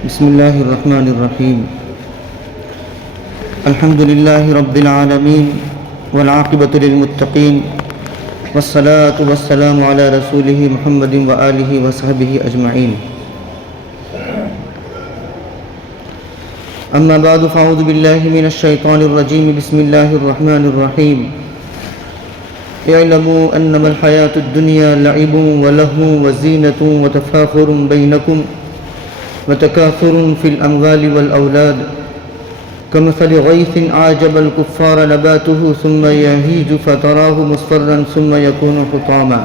بسم الله الرحمن الرحيم. الحمد لله رب العالمين والعاقبة للمتقين والصلاة والسلام على رسوله محمد وآله وصحبه أجمعين. أما بعد فأعوذ بالله من الشيطان الرجيم. بسم الله الرحمن الرحيم. اعلموا أنما الحياة الدنيا لعب ولهو وزينة وتفاخر بينكم وتكاثر في الأموال والأولاد كمثل غيث أعجب الكفار نباته ثم يهيج فتراه مصفرا ثم يكون حطاما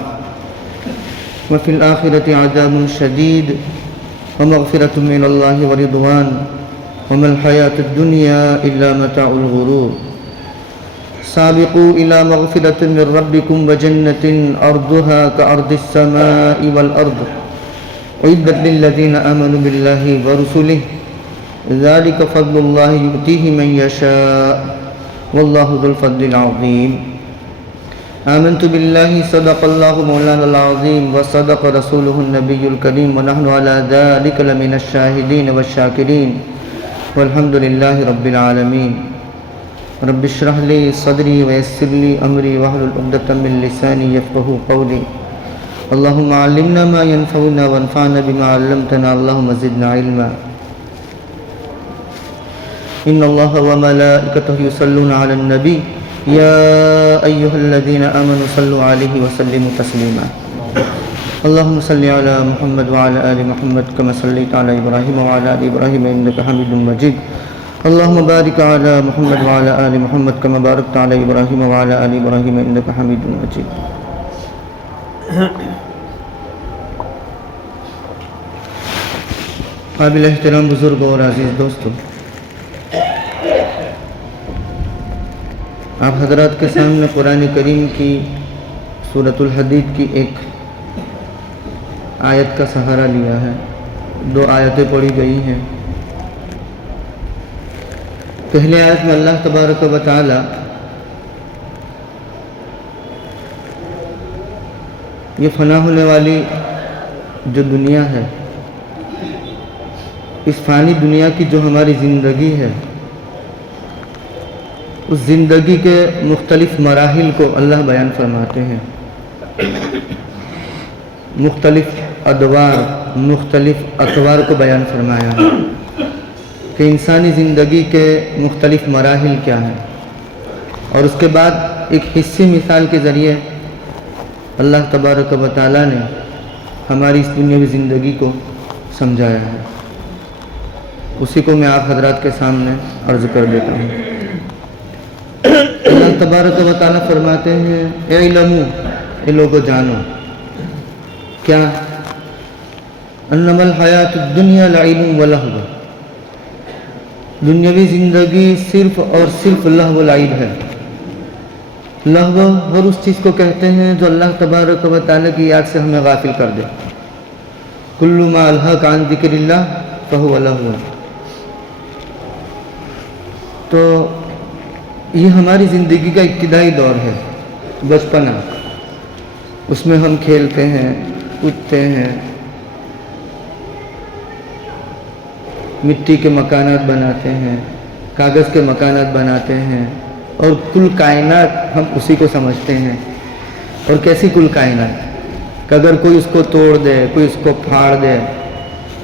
وفي الآخرة عذاب شديد ومغفرة من الله ورضوان وما الحياة الدنيا إلا متاع الغرور. سابقوا إلى مغفرة من ربكم وجنة أرضها كأرض السماء والأرض أعدت للذين آمنوا بالله ورسله ذلك فضل الله يؤتيه من يشاء والله ذو الفضل العظيم. آمنت بالله صدق الله مولانا العظيم وصدق رسوله النبي الكريم ونحن على ذلك لمن الشاهدين والشاكرين والحمد لله رب العالمين. رب اشرح لي صدري ويسر لي أمري واحلل عقدة من لساني يفقهوا قولي. اللهم علمنا ما ينفعنا وانفعنا بما علمتنا اللهم زدنا علما. إن الله وملائكته يصلون على النبي يا أيها الذين آمنوا صلوا عليه وسلموا تسليما. اللهم صل على محمد وعلى آل محمد كما صليت على إبراهيم وعلى آل إبراهيم إنك حميد مجيد. اللهم بارك على محمد وعلى آل محمد كما باركت على إبراهيم وعلى آل إبراهيم إنك حميد مجيد. قابل احترام بزرگ اور عزیز دوستو، آپ حضرات کے سامنے قرآن کریم کی سورۃ الحدید کی ایک آیت کا سہارا لیا ہے. 2 آیتیں پڑھی گئی ہیں. پہلے آیت میں اللہ تبارک و تعالی یہ فنا ہونے والی جو دنیا ہے، اس فانی دنیا کی جو ہماری زندگی ہے، اس زندگی کے مختلف مراحل کو اللہ بیان فرماتے ہیں. مختلف ادوار، مختلف اطوار کو بیان فرمایا ہے کہ انسانی زندگی کے مختلف مراحل کیا ہیں، اور اس کے بعد ایک حصی مثال کے ذریعے اللہ تبارک و تعالیٰ نے ہماری اس دنیاوی زندگی کو سمجھایا ہے. اسی کو میں آپ حضرات کے سامنے عرض کر دیتا ہوں. اللہ تبارک و تعالیٰ فرماتے ہیں اعلموا، اے لوگو جانو کیا، انما الحیات الدنیا لعب و لہو، دنیاوی زندگی صرف اور صرف لہو و لعب ہے. لہو ہر اس چیز کو کہتے ہیں جو اللہ تبارک و تعالیٰ کی یاد سے ہمیں غافل کر دے. کل ما الہاک عن ذکر اللہ فہو لہو. تو یہ ہماری زندگی کا ابتدائی دور ہے، بچپنا. اس میں ہم کھیلتے ہیں، کودتے ہیں، مٹی کے مکانات بناتے ہیں، کاغذ کے مکانات بناتے ہیں، اور کل کائنات ہم اسی کو سمجھتے ہیں. اور کیسی کل کائنات کہ اگر کوئی اس کو توڑ دے، کوئی اس کو پھاڑ دے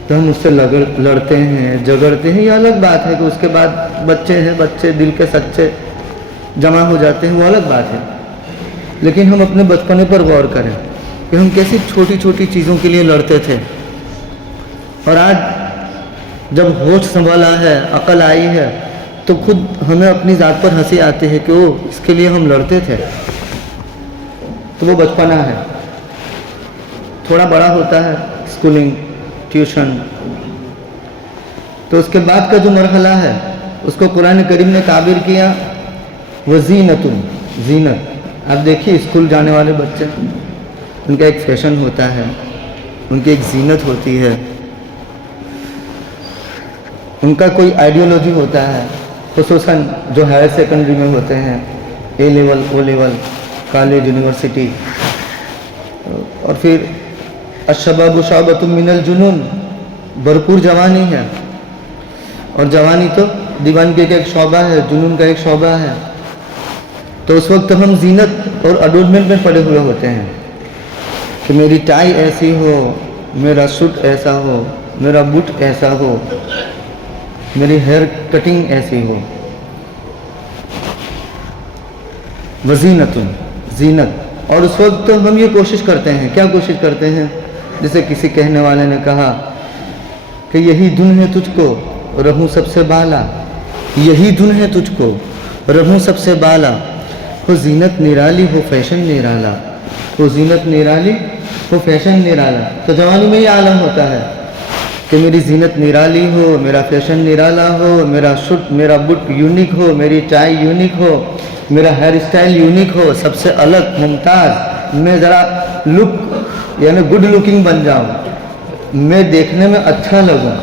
تو ہم اس سے لڑتے ہیں، جھگڑتے ہیں. یہ الگ بات ہے کہ اس کے بعد بچے دل کے سچے جمع ہو جاتے ہیں، وہ الگ بات ہے. لیکن ہم اپنے بچپنے پر غور کریں کہ ہم کیسی چھوٹی چھوٹی چیزوں کے لیے لڑتے تھے، اور آج جب ہوش سنبھالا ہے، عقل آئی ہے، تو خود ہمیں اپنی ذات پر ہنسی آتی ہے کہ وہ اس کے لیے ہم لڑتے تھے. تو وہ بچپنا ہے. تھوڑا بڑا ہوتا ہے، اسکولنگ، ٹیوشن. تو اس کے بعد کا جو مرحلہ ہے اس کو قرآن کریم نے تعبیر کیا وزینۃ، زینت. آپ دیکھیے اسکول جانے والے بچے، ان کا ایک فیشن ہوتا ہے، ان کی ایک زینت ہوتی ہے، ان کا کوئی آئیڈیالوجی ہوتا ہے. خصوصاً جو ہائر سیکنڈری میں ہوتے ہیں، A level, O level, college, university. اور پھر الشباب شعبۃ من الجنون، بھرپور جوانی ہے. اور جوانی تو دیوانگی کا ایک شعبہ ہے، جنون کا ایک شعبہ ہے. تو اس وقت ہم زینت اور اڈورنمنٹ میں پڑے ہوئے ہوتے ہیں کہ میری ٹائی ایسی ہو، میرا سوٹ ایسا ہو، میرا بوٹ ایسا ہو، میری ہیئر کٹنگ ایسی ہو. وزینت، زینت. اور اس وقت ہم یہ کوشش کرتے ہیں، کیا کوشش کرتے ہیں؟ جیسے کسی کہنے والے نے کہا کہ یہی دن ہے تجھ کو رہوں سب سے بالا، یہی دن ہے تجھ کو رہوں سب سے بالا. ہو زینت نرالی ہو فیشن نرالا، ہو زینت نرالی ہو فیشن نرالا. تو جوانی میں یہ عالم ہوتا ہے کہ میری زینت نرالی ہو، میرا فیشن نرالا ہو، میرا سوٹ، میرا بوٹ یونیک ہو، میری ٹائی یونیک ہو، میرا ہیئر اسٹائل یونیک ہو، سب سے الگ ممتاز. میں ذرا لک یعنی گڈ لکنگ بن جاؤں، میں دیکھنے میں اچھا لگوں.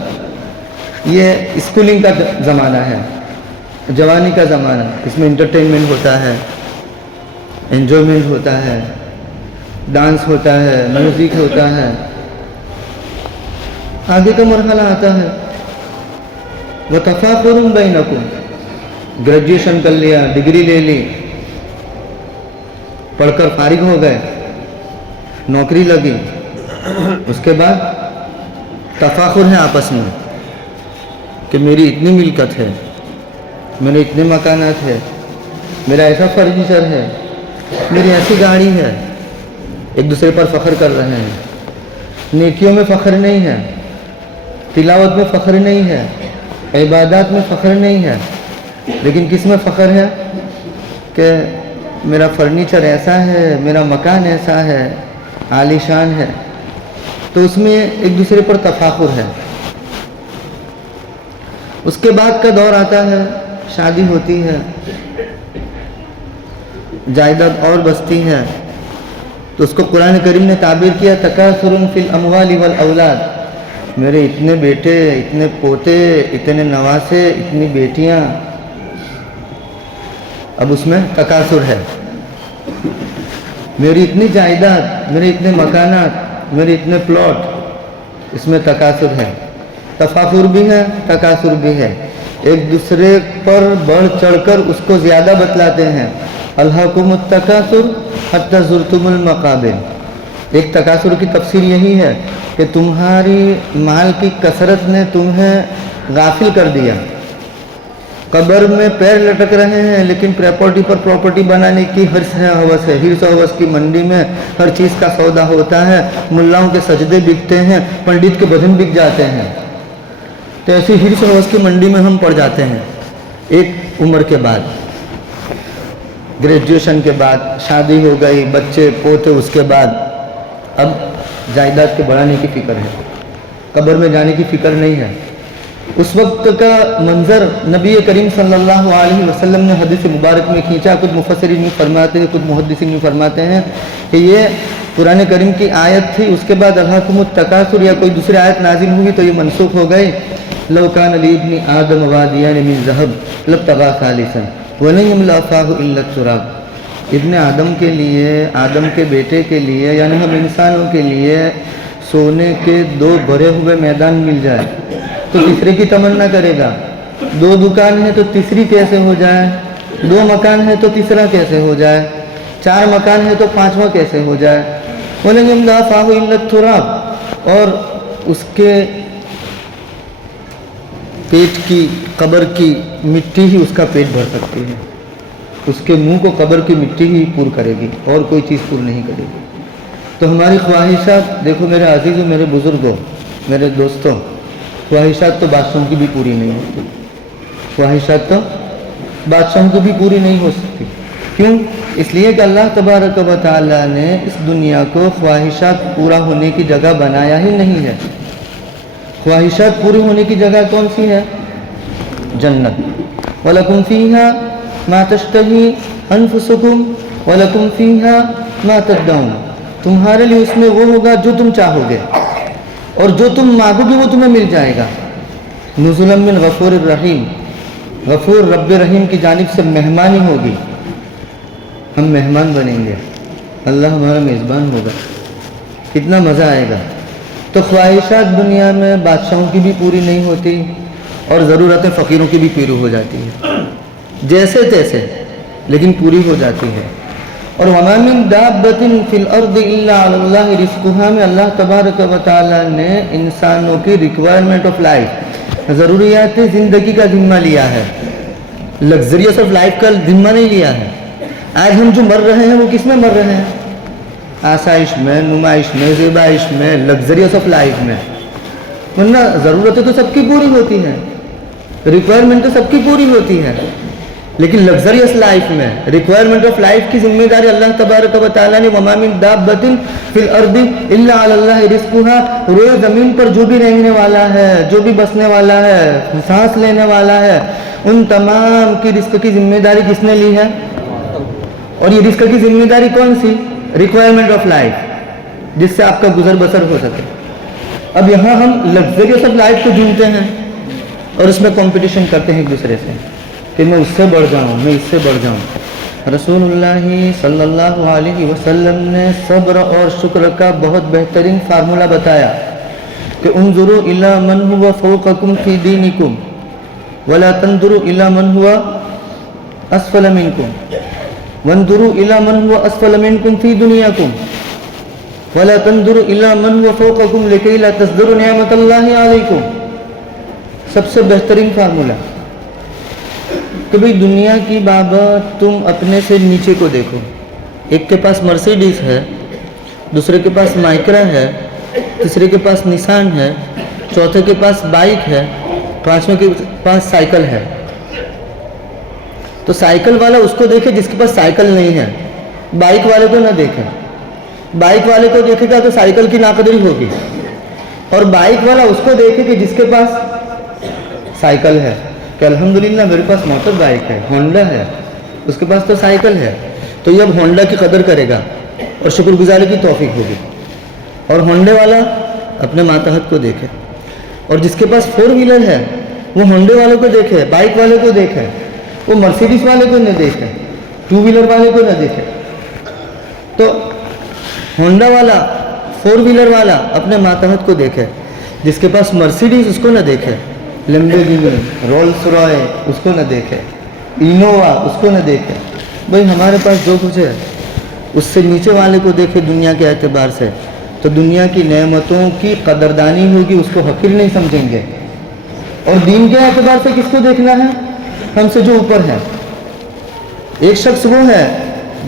یہ اسکولنگ کا زمانہ ہے، جوانی کا زمانہ. اس میں انٹرٹینمنٹ ہوتا ہے، انجوائمنٹ ہوتا ہے، ڈانس ہوتا ہے، میوزک ہوتا ہے. آگے کا مرحلہ آتا ہے وَتَفَاخُرٌ بَيْنَكُمْ. گریجویشن کر لیا، ڈگری لے لی، پڑھ کر فارغ ہو گئے، نوکری لگی. اس کے بعد تفاخر ہے آپس میں کہ میری اتنی ملکت ہے، میرے اتنے مکانات ہے، میرا ایسا فرنیچر ہے، میری ایسی گاڑی ہے. ایک دوسرے پر فخر کر رہے ہیں. نیکیوں میں فخر نہیں ہے، تلاوت میں فخر نہیں ہے، عبادات میں فخر نہیں ہے، لیکن کس میں فخر ہے کہ میرا فرنیچر ایسا ہے، میرا مکان ایسا ہے، عالی شان ہے. تو اس میں ایک دوسرے پر تفاخر ہے. اس کے بعد کا دور آتا ہے، شادی ہوتی ہے، جائیداد اور بستی ہے. تو اس کو قرآن کریم نے تعبیر کیا تکاثر فی الاموال والاولاد. میرے اتنے بیٹے، اتنے پوتے، اتنے نواسے، اتنی بیٹیاں. اب اس میں تکاثر ہے. میری اتنی جائیداد، میرے اتنے مکانات، میرے اتنے پلاٹ، اس میں تکاثر ہے. تفاخر بھی ہے، تکاثر بھی ہے. ایک دوسرے پر بڑھ چڑھ کر اس کو زیادہ بتلاتے ہیں. الہاکم التکاثر حتی زرتم المقابر. ایک تکاثر کی تفسیر یہی ہے کہ تمہاری مال کی کثرت نے تمہیں غافل کر دیا. قبر میں پیر لٹک رہے ہیں لیکن پراپرٹی پر پراپرٹی بنانے کی ہرس ہے، ہوس ہے. ہرس و ہوس کی منڈی میں ہر چیز کا سودا ہوتا ہے. ملاؤں کے سجدے بکتے ہیں، پنڈت کے بھجن بک جاتے ہیں. تو ایسی ہرس و ہوس کی منڈی میں ہم پڑ جاتے ہیں. ایک عمر کے بعد، گریجویشن کے بعد، شادی ہو گئی، بچے پوتے. اس کے بعد اب جائیداد کے بڑھانے کی فکر ہے، قبر میں جانے کی فکر نہیں ہے. اس وقت کا منظر نبی کریم صلی اللہ علیہ وسلم نے حدیث مبارک میں کھینچا. کچھ مفسرین بھی فرماتے ہیں، کچھ محدثین بھی فرماتے ہیں کہ یہ قرآن کریم کی آیت تھی. اس کے بعد الہاکم التکاثر یا کوئی دوسری آیت نازل ہوئی تو یہ منسوخ ہو گئی. لو کان لابن آدم وادیان من ذهب لابتغى ثالثا ولن يملأ فاه الا التراب. ابن آدم کے لیے، آدم کے بیٹے کے لیے، یعنی ہم انسانوں کے لیے سونے کے 2 بھرے ہوئے میدان مل جائے تو تیسرے کی تمنا کرے گا. 2 دکان ہے تو تیسری کیسے ہو جائے؟ 2 مکان ہے تو تیسرا کیسے ہو جائے؟ 4 مکان ہے تو 5واں کیسے ہو جائے؟ وَلَنْ يَمْلَأَ فَاهُ إِلَّا التُّرَابُ. اور اس کے پیٹ کی، قبر کی مٹی ہی اس کا پیٹ بھر سکتی ہے. اس کے منہ کو قبر کی مٹی ہی پور کرے گی اور کوئی چیز پور نہیں کرے گی. تو ہماری خواہشات دیکھو میرے عزیزوں، میرے بزرگوں، میرے دوستوں، خواہشات تو بادشاہوں کی بھی پوری نہیں ہوتی. خواہشات تو بادشاہوں کی بھی پوری نہیں ہو سکتی. کیوں؟ اس لیے کہ اللہ تبارک و تعالیٰ نے اس دنیا کو خواہشات پورا ہونے کی جگہ بنایا ہی نہیں ہے. خواہشات پوری ہونے کی جگہ کون سی ہے؟ جنت. وَلَكُمْ فِيهَا مَا تَشْتَهِي أَنفُسُكُمْ وَلَكُمْ فِيهَا مَا تَدَّعُونَ. تمہارے لیے اس میں وہ ہوگا جو تم چاہو گے، اور جو تم مانگو گے وہ تمہیں مل جائے گا. نزلا من غفور الرحیم. غفور رب رحیم کی جانب سے مہمانی ہوگی. ہم مہمان بنیں گے، اللہ ہمارا میزبان ہوگا. کتنا مزہ آئے گا. تو خواہشات دنیا میں بادشاہوں کی بھی پوری نہیں ہوتی، اور ضرورتیں فقیروں کی بھی پوری ہو جاتی ہے جیسے تیسے، لیکن پوری ہو جاتی ہے۔ اور وما من دابۃ فی الارض الا علی اللہ رزقها میں اللہ تبارک و تعالیٰ نے انسانوں کی ریکوائرمنٹ آف لائف، ضروریات زندگی کا ذمہ لیا ہے، لگزریس آف لائف کا ذمہ نہیں لیا ہے۔ آج ہم جو مر رہے ہیں وہ کس میں مر رہے ہیں؟ آسائش میں، نمائش میں، زیبائش میں، لگزریس آف لائف میں، ورنہ ضرورتیں تو سب کی پوری ہوتی ہیں، ریکوائرمنٹ تو سب کی پوری ہوتی ہے، لیکن لگزریس لائف میں ریکوائرمنٹ آف لائف کی ذمہ داری اللہ تبارک و تعالیٰ نے وما من دابۃ فی الارض الا علی اللہ رزقها، روئے زمین پر جو بھی رہنے والا ہے، جو بھی بسنے والا ہے، سانس لینے والا ہے، ان تمام کی رزق کی ذمہ داری کس نے لی ہے؟ اور یہ رزق کی ذمہ داری کون سی؟ ریکوائرمنٹ آف لائف، جس سے آپ کا گزر بسر ہو سکے۔ اب یہاں ہم لگزریس آف لائف کو ڈھونڈتے ہیں اور اس میں کمپٹیشن کرتے ہیں ایک دوسرے سے کہ میں اس سے بڑھ جاؤں، میں اس سے بڑھ جاؤں۔ رسول اللہ صلی اللہ علیہ وسلم نے صبر اور شکر کا بہت بہترین فارمولہ بتایا کہ انظروا الی من هو فوقکم فی دینکم ولا تنظروا الی من هو اسفل منکم وانظروا الی من هو اسفل منکم فی دنیاکم ولا تنظروا الی من هو فوقکم لکی لا تزدروا نعمت اللہ علیکم۔ سب سے بہترین فارمولہ کہ بھئی دنیا کی بابت تم اپنے سے نیچے کو دیکھو۔ ایک کے پاس مرسیڈیز ہے، دوسرے کے پاس مائکرا ہے، تیسرے کے پاس نسان ہے، چوتھے کے پاس بائک ہے، پانچویں کے پاس سائیکل ہے۔ تو سائیکل والا اس کو دیکھے جس کے پاس سائیکل نہیں ہے، بائک والے کو نہ دیکھے۔ بائک والے کو دیکھے گا تو سائیکل کی ناقدری ہوگی، اور بائک والا اس کو دیکھے کہ جس کے پاس سائیکل ہے کہ الحمدللہ میرے پاس موٹر بائک ہے، ہونڈا ہے، اس کے پاس تو سائیکل ہے، تو یہ اب ہونڈا کی قدر کرے گا اور شکر گزاری کی توفیق ہوگی۔ اور ہونڈے والا اپنے ماتحت کو دیکھے، اور جس کے پاس 4 ویلر ہے وہ ہونڈے والے کو دیکھے، بائک والے کو دیکھے، وہ مرسیڈیز والے کو نہ دیکھے، 2 ویلر والے کو نہ دیکھے۔ تو ہونڈا والا، 4 ویلر والا اپنے ماتحت کو دیکھے، جس کے پاس مرسیڈیز اس کو نہ دیکھے، لیمبورگینی، رولس رائے اس کو نہ دیکھے، انووا اس کو نہ دیکھے۔ بھئی ہمارے پاس جو کچھ ہے اس سے نیچے والے کو دیکھے دنیا کے اعتبار سے، تو دنیا کی نعمتوں کی قدردانی ہوگی، اس کو حقیر نہیں سمجھیں گے۔ اور دین کے اعتبار سے کس کو دیکھنا ہے؟ ہم سے جو اوپر ہے۔ ایک شخص وہ ہے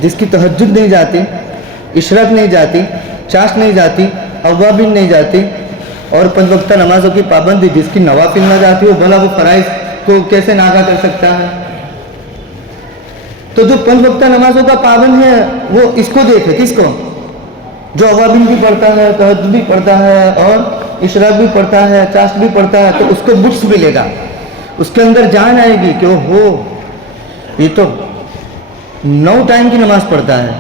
جس کی تہجد نہیں جاتی، اشراق نہیں جاتی، چاشت نہیں جاتی، اوابین نہیں جاتی، اور 5 وقتہ نمازوں کی پابندی جس کی نوافل نہ جاتی ہو، بھلا وہ فرائض کو کیسے ناغا کر سکتا ہے؟ تو جو 5 وقتہ نمازوں کا پابند ہے وہ اس کو دیکھے، کس کو؟ جو اوابین بھی پڑھتا ہے، تہجد بھی پڑھتا ہے، اور اشراق بھی پڑھتا ہے، چاشت بھی پڑھتا ہے، تو اس کو بکس ملے گا، اس کے اندر جان آئے گی کہ یہ تو 9 ٹائم کی نماز پڑھتا ہے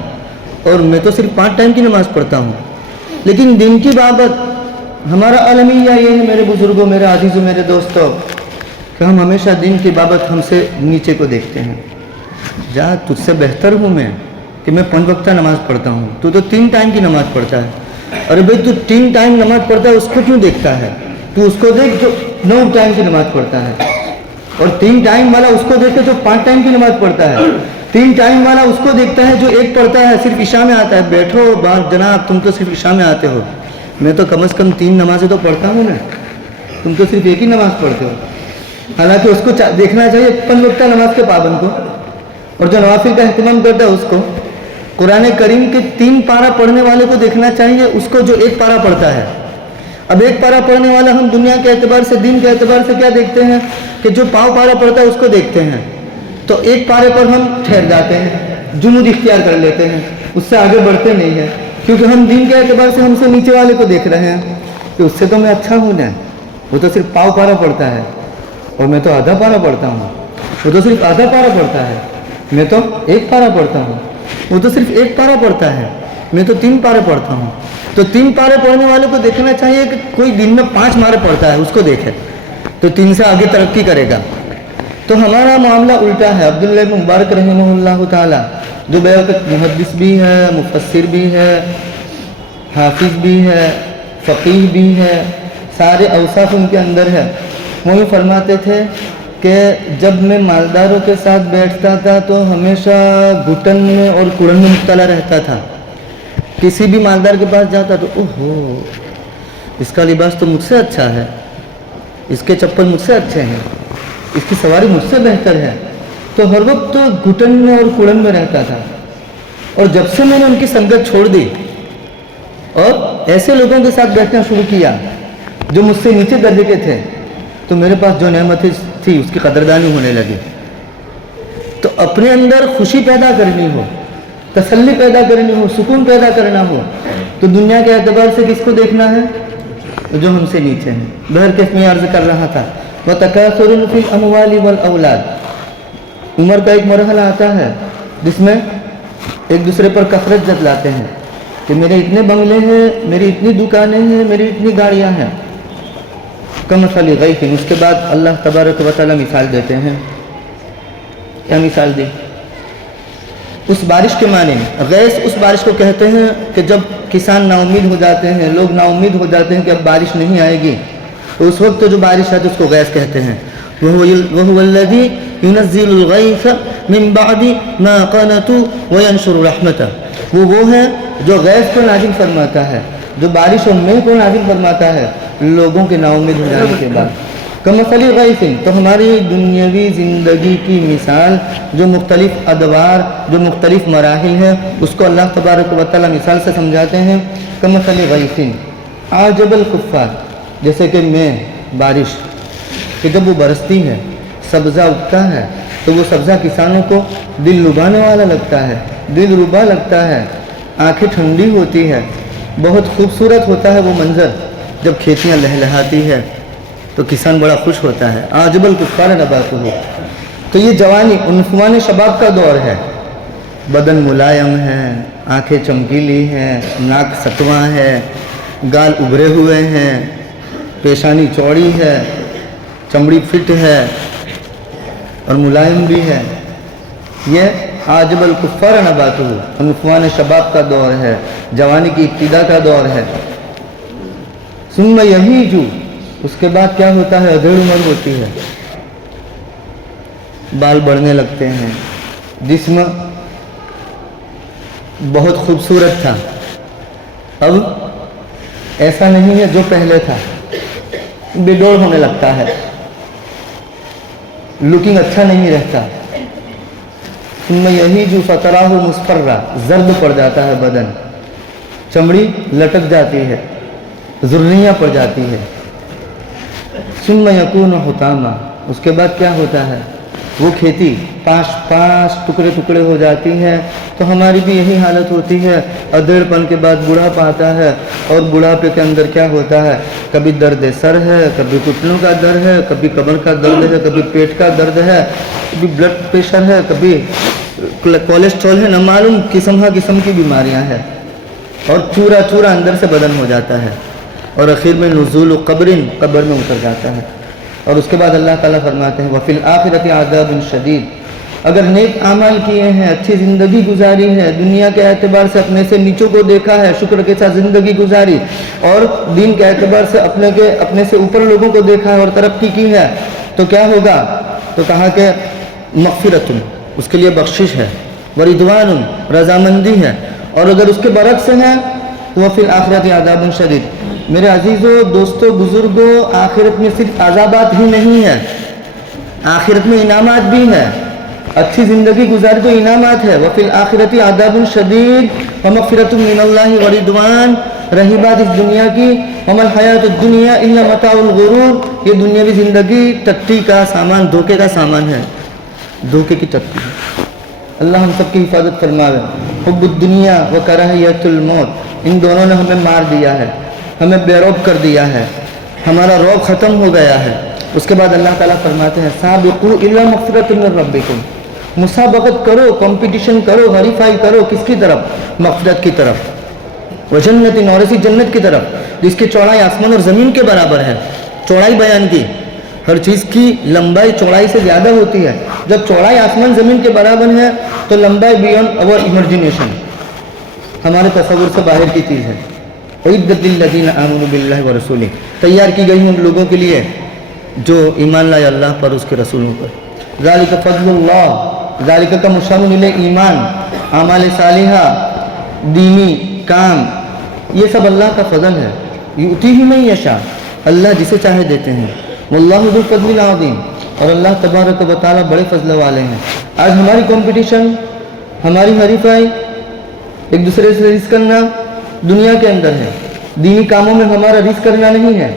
اور میں تو صرف 5 ٹائم کی نماز پڑھتا ہوں۔ لیکن دن کی بابت ہمارا المیہ یہ ہے میرے بزرگوں، میرے عزیزوں، میرے دوستوں، کہ ہم ہمیشہ دن کی بابت ہم سے نیچے کو دیکھتے ہیں۔ جا تجھ سے بہتر ہوں میں کہ میں 5 وقتہ نماز پڑھتا ہوں، تو 3 ٹائم کی نماز پڑھتا ہے۔ ارے بھائی تو 3 ٹائم نماز پڑھتا ہے، اس کو کیوں دیکھتا ہے؟ تو اس کو دیکھ جو 9 ٹائم کی نماز پڑھتا ہے، اور 3 ٹائم والا اس کو دیکھے جو 5 ٹائم کی نماز پڑھتا ہے۔ 3 ٹائم والا اس کو دیکھتا ہے جو 1 پڑھتا ہے، صرف عشاء میں آتا ہے۔ بیٹھو بات جناب، تم تو صرف عشاء میں آتے ہو، میں تو کم از کم 3 نمازیں تو پڑھتا ہوں نا، تم تو صرف 1 ہی نماز پڑھتے ہو۔ حالانکہ اس کو دیکھنا چاہیے 5 وقتہ نماز کے پابند کو، اور جو نوافل کا اہتمام کرتا ہے اس کو۔ قرآن کریم کے 3 پارہ پڑھنے والے کو دیکھنا چاہیے اس کو جو 1 پارہ پڑھتا ہے۔ اب 1 پارہ پڑھنے والا ہم دنیا کے اعتبار سے، دین کے اعتبار سے کیا دیکھتے ہیں کہ جو پاؤ پارہ پڑھتا ہے اس کو دیکھتے ہیں، تو 1 پارے پر ہم ٹھہر جاتے ہیں، جمود اختیار کر لیتے ہیں، اس سے آگے بڑھتے نہیں ہیں، کیونکہ ہم دین کے اعتبار سے ہم سے نیچے والے کو دیکھ رہے ہیں کہ اس سے تو میں اچھا ہوں نا، وہ تو صرف پاؤ پارہ پڑھتا ہے اور میں تو آدھا پارہ پڑھتا ہوں، وہ تو صرف آدھا پارہ پڑھتا ہے، میں تو 1 پارہ پڑھتا ہوں، وہ تو صرف 1 پارہ پڑھتا ہے، میں تو 3 پارے پڑھتا ہوں۔ تو 3 پارے پڑھنے والے کو دیکھنا چاہیے کہ کوئی دن میں 5 پارے پڑھتا ہے، اس کو دیکھے تو 3 سے آگے ترقی کرے گا۔ تو ہمارا معاملہ الٹا ہے۔ عبداللہ بن مبارک رحمہ اللہ تعالی، جو بیوقت محدث بھی ہے، مفسر بھی ہے، حافظ بھی ہے، فقیہ بھی ہے، سارے اوصاف ان کے اندر ہے، وہ یہ فرماتے تھے کہ جب میں مالداروں کے ساتھ بیٹھتا تھا تو ہمیشہ گھٹن میں اور کڑن میں مبتلا رہتا تھا. کسی بھی مالدار کے پاس جاتا تو اوہو اس کا لباس تو مجھ سے اچھا ہے, اس کے چپل مجھ سے اچھے ہیں, اس کی سواری مجھ سے بہتر ہے. تو ہر وقت گھٹن میں اور کڑن میں رہتا تھا. اور جب سے میں نے ان کی سنگت چھوڑ دی اور ایسے لوگوں کے ساتھ بیٹھنا شروع کیا جو مجھ سے نیچے درجے کے تھے, تو میرے پاس جو نعمت تھی اس کی قدردانی ہونے لگی. تو اپنے اندر خوشی پیدا کرنی ہو, تسلی پیدا کرنی ہو, سکون پیدا کرنا ہو, تو دنیا کے اعتبار سے کس کو دیکھنا ہے؟ جو ہم سے نیچے ہیں. بہر کیف میں عرض کر رہا تھا وَتَكَاثُرٌ فِي الْأَمْوَالِ وَالْأَوْلَادِ. عمر کا ایک مرحلہ آتا ہے جس میں ایک دوسرے پر کثرت جتلاتے ہیں کہ میرے اتنے بنگلے ہیں, میری اتنی دکانیں ہیں, میری اتنی گاڑیاں ہیں. کمثل غیث. اس کے بعد اللہ تبارک و تعالیٰ مثال دیتے ہیں. کیا مثال دی؟ اس بارش کے معنی میں. غیث اس بارش کو کہتے ہیں کہ جب کسان نا امید ہو جاتے ہیں, لوگ نا امید ہو جاتے ہیں کہ اب بارش نہیں آئے گی, تو اس وقت جو بارش آتی ہے اس کو غیث کہتے ہیں. وَهُوَ الَّذِي يُنَزِّلُ الْغَيْثَ مِن بَعْدِ مَا قَنَطُوا وَيَنشُرُ رَحْمَتَهُ. وہ ہے جو غیث کو نازل فرماتا ہے, جو بارش و مے کو نازل فرماتا ہے لوگوں کے نا امید ہو جانے کے بعد. کمثل غیث. تو ہماری دنیاوی زندگی کی مثال جو مختلف ادوار, جو مختلف مراحل ہیں, اس کو اللہ تبارک و تعالیٰ مثال سے سمجھاتے ہیں. کمثل غیث اعجب الکفار. جیسے کہ میں بارش کہ جب وہ برستی ہے, سبزہ اگتا ہے, تو وہ سبزہ کسانوں کو دل لبانے والا لگتا ہے, دل ربا لگتا ہے, آنکھیں ٹھنڈی ہوتی ہے, بہت خوبصورت ہوتا ہے وہ منظر. جب کھیتیاں لہلہاتی ہے تو کسان بڑا خوش ہوتا ہے. اعجب الکفار نباتہ. تو یہ جوانی عنفوان شباب کا دور ہے. بدن ملائم ہے, آنکھیں چمکیلی ہیں, ناک ستواں ہے, گال ابھرے ہوئے ہیں, پیشانی چوڑی ہے, چمڑی فٹ ہے اور ملائم بھی ہے. یہ عاجب الکفار نباتہ, عنفوان شباب کا دور ہے, جوانی کی ابتدا کا دور ہے. ثم یہیج. اس کے بعد کیا ہوتا ہے؟ ادھیڑ عمر ہوتی ہے, بال بڑھنے لگتے ہیں, جسم بہت خوبصورت تھا اب ایسا نہیں ہے جو پہلے تھا, بےڈوڑ ہونے لگتا ہے, لکنگ اچھا نہیں رہتا. ثم یہیج فتراہ مصفرہ. زرد پڑ جاتا ہے بدن, چمڑی لٹک جاتی ہے, ذرنیاں پڑ جاتی ہے. ثم یکون حطاما. اس کے بعد کیا ہوتا ہے؟ وہ کھیتی پانچ ٹکڑے ٹکڑے ہو جاتی ہے. تو ہماری بھی یہی حالت ہوتی ہے. ادھیڑ پن کے بعد بڑھاپا آتا ہے, اور بڑھاپے کے اندر کیا ہوتا ہے؟ کبھی درد سر ہے, کبھی گھٹنوں کا درد ہے, کبھی کمر کا درد ہے, کبھی پیٹ کا درد ہے, کبھی بلڈ پریشر ہے, کبھی کولیسٹرول ہے, نہ معلوم قسم کی بیماریاں ہیں, اور چورا چورا اندر سے بدن ہو جاتا ہے, اور آخر میں نزول قبر میں اتر جاتا ہے. اور اس کے بعد اللہ تعالیٰ فرماتے ہیں وَفِي الْآخِرَةِ عَذَابٌ شَدِيدٌ. اگر نیک اعمال کیے ہیں, اچھی زندگی گزاری ہے, دنیا کے اعتبار سے اپنے سے نیچوں کو دیکھا ہے, شکر کے ساتھ زندگی گزاری, اور دین کے اعتبار سے اپنے سے اوپر لوگوں کو دیکھا ہے اور ترقی کی ہے, تو کیا ہوگا؟ تو کہا کہ مغفرۃ, اس کے لیے بخشش ہے, ورضوان, رضامندی ہے. اور اگر اس کے برعکس ہے تو وَفِي الْآخِرَةِ عَذَابٌ شَدِيدٌ. میرے عزیزوں, دوستوں, بزرگوں, آخرت میں صرف عذابات ہی نہیں ہے, آخرت میں انعامات بھی ہیں. اچھی زندگی گزاری تو انعامات ہے. وَفِي الْآخِرَةِ عَذَابٌ شَدِيدٌ وَمَغْفِرَةٌ مِّنَ اللَّهِ وَرِضْوَانٌ. رہی بات اس دنیا کی, وَمَا الْحَيَاةُ الدُّنْيَا إِلَّا مَتَاعُ الْغُرُورِ. یہ دنیاوی زندگی ٹٹی کا سامان, دھوکے کا سامان ہے, دھوکے کی ٹٹی. اللہ ہم سب کی حفاظت فرمائے. حب الدنیا و کراہیت الموت, ان دونوں نے ہمیں مار دیا ہے, ہمیں بے رعب کر دیا ہے, ہمارا رعب ختم ہو گیا ہے. اس کے بعد اللہ تعالیٰ فرماتے ہیں سابقوا الی مغفرۃ من ربکم. مسابقت کرو, کمپٹیشن کرو, ہریفائی کرو, کس کی طرف؟ مغفرت کی طرف. وجنت, اور اسی جنت کی طرف جس کی چوڑائی آسمان اور زمین کے برابر ہے. چوڑائی بیان کی, ہر چیز کی لمبائی چوڑائی سے زیادہ ہوتی ہے. جب چوڑائی آسمان زمین کے برابر ہے تو لمبائی بیونڈ اور امیجنیشن, ہمارے تصور سے باہر کی چیز ہے. اعدت للذین آمنوا باللہ ورسولہ, تیار کی گئی ان لوگوں کے لیے جو ایمان لائے اللہ پر، اس کے رسولوں پر۔ ذالک فضل اللہ، ذالک کا مشمل ایمان، اعمال صالحہ، دینی کام، یہ سب اللہ کا فضل ہے۔ یؤتیہ من یشاء، اللہ جسے چاہے دیتے ہیں۔ واللہ ذو الفضل العظیم، اور اللہ تبارک و تعالیٰ بڑے فضل والے ہیں۔ آج ہماری کمپٹیشن، ہماری حریفائی، ایک دوسرے سے رزق کرنا دنیا کے اندر ہے۔ دینی کاموں میں ہمارا رزق کرنا نہیں ہے،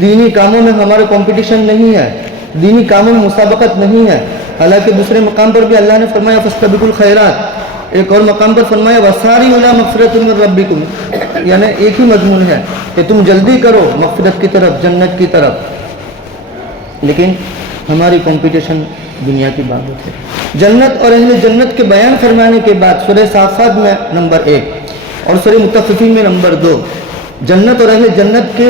دینی کاموں میں ہمارا کمپٹیشن نہیں ہے، دینی کاموں میں مسابقت نہیں ہے۔ حالانکہ دوسرے مقام پر بھی اللہ نے فرمایا فاستبقوا الخیرات، ایک اور مقام پر فرمایا وسارعوا الی مغفرۃ من ربکم، یعنی ایک ہی مضمون ہے کہ تم جلدی کرو مغفرت کی طرف، جنت کی طرف۔ لیکن ہماری کمپٹیشن دنیا کی بابت ہے۔ جنت اور اہل جنت کے بیان فرمانے کے بعد سورہ صافات میں نمبر 1 اور سورہ مطففین میں نمبر 2 جنت اور اہل جنت کے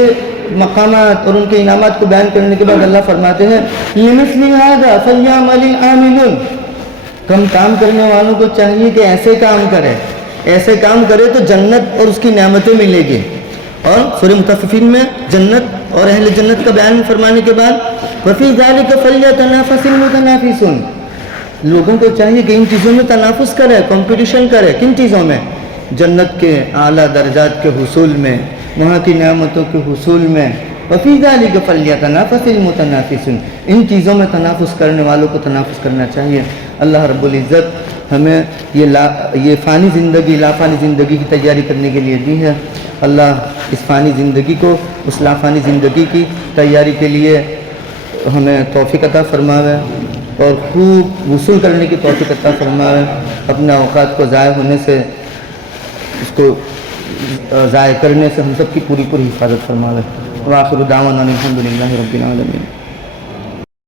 مقامات اور ان کے انعامات کو بیان کرنے کے بعد اللہ فرماتے ہیں لِمِثْلِ هَذَا فَلْيَعْمَلِ الْعَامِلُونَ، کم کام کرنے والوں کو چاہیے کہ ایسے کام کرے، ایسے کام کرے تو جنت اور اس کی نعمتیں ملے گی۔ اور سورہ مطففین میں جنت اور اہل جنت کا بیان فرمانے کے بعد وَفِي ذَلِكَ فَلْيَتَنَافَسِ الْمُتَنَافِسُونَ، لوگوں کو چاہیے کہ ان چیزوں میں تنافس کرے، کمپٹیشن کرے۔ کن چیزوں میں؟ جنت کے اعلیٰ درجات کے حصول میں، وہاں کی نعمتوں کے حصول میں۔ وَفِي ذَلِكَ فَلْيَتَنَافَسِ الْمُتَنَافِسُونَ، ان چیزوں میں تنافس کرنے والوں کو تنافس کرنا چاہیے۔ اللہ رب العزت ہمیں یہ فانی زندگی، لا فانی زندگی کی تیاری کرنے کے لیے دی ہے۔ اللہ اس فانی زندگی کو اس لا فانی زندگی کی تیاری کے لیے ہمیں توفیق عطا فرماوے اور خوب وصول کرنے کی توفیق عطا فرماوے، اپنے اوقات کو ضائع ہونے سے، اس کو ضائع کرنے سے ہم سب کی پوری حفاظت فرماوے۔ وآخر دعوانا الحمد للہ رب العالمین۔